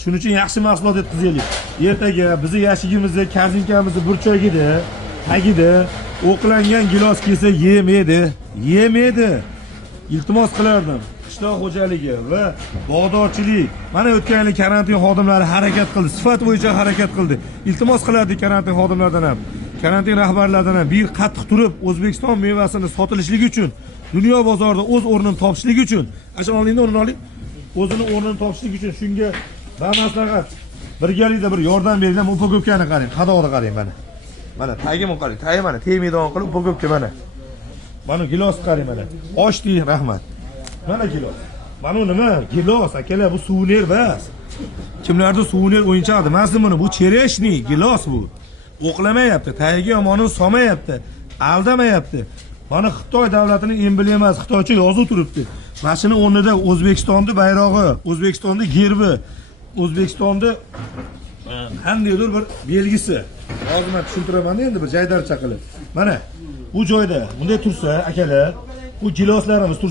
Shuning uchun yaxshi mahsulot yetkazaylik. Ertaga bizni yashigimizni, kazinkamizni burchagida, tagida o'qlangan gilos kelsa yemaydi. Iltimos qilardim. Qishloq xo'jaligi va bog'dorchilik. Mana o'tgan yil karantin xodimlari harakat qildi, sifat bo'yicha harakat qildi. Iltimos qilardik karantin xodimlaridan ham, karantin rahbarlaridan ham bir qattiq turib O'zbekiston mevasini sotilishligi uchun, dunyo bozorida o'z o'rnini topishligi uchun, ashun olingda o'rnini oling. O'zini o'rnini topishligi uchun shunga maslahat birgalikda bir yordam beringlar. Upagovkani qarang, qadoqni qarang mana. Mana tagimni qarang, tagi mana tegmaydigan qilib upagovka mana. Mana gilos qarang mana. Ochdi, rahmat. Mana gilos. Mana nima? Gilos, akalar, bu suvenir emas. Kimlardir suvenir o'yinchoq emas buni. Bu chereshni gilos bu. O'qlamayapti, tagiga yomonni solmayapti, aldamayapti. Mana Xitoy davlatining emblemasi, Xitoycha yozuv turibdi. Mashina o'rnida O'zbekistonning bayrog'i, O'zbekistonning gerbi, O'zbekistonning qandaydir bir belgisi. Hozir men tushuntiraman endi bir joydarcha qilib. Mana bu joyda bunday tursa, akalar, bu giloslarimiz tursa